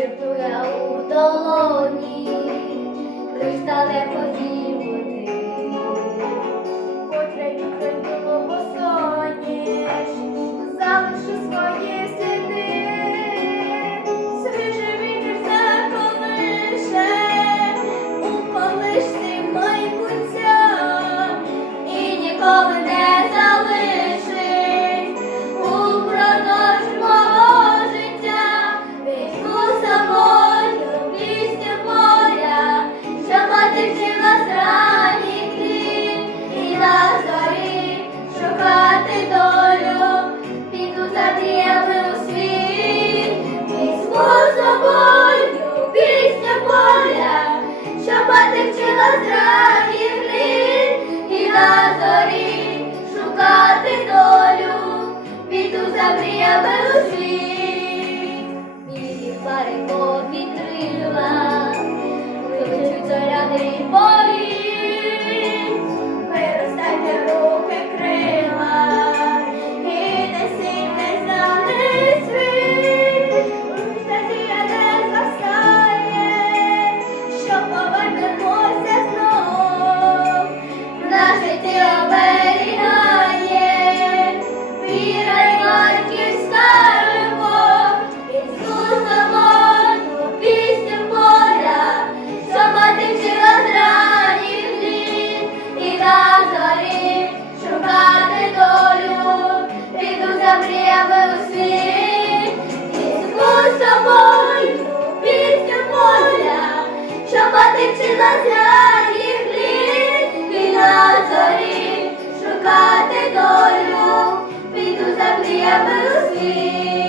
Черпнула у долоні, кристале позі. на святі хліб шукати долю, піду землі я світ.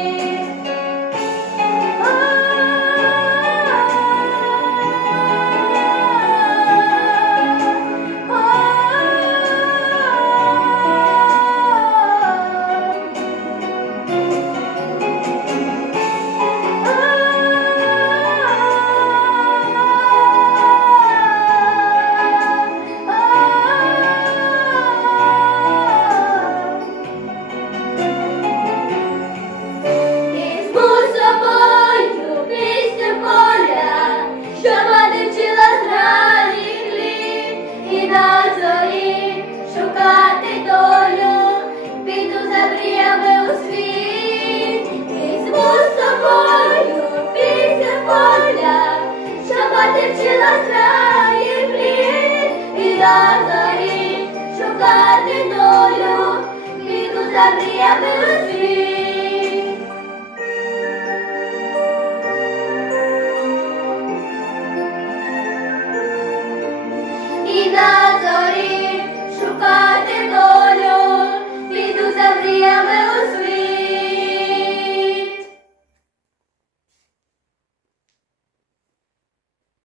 parte noio, que tu sabia pelo fim.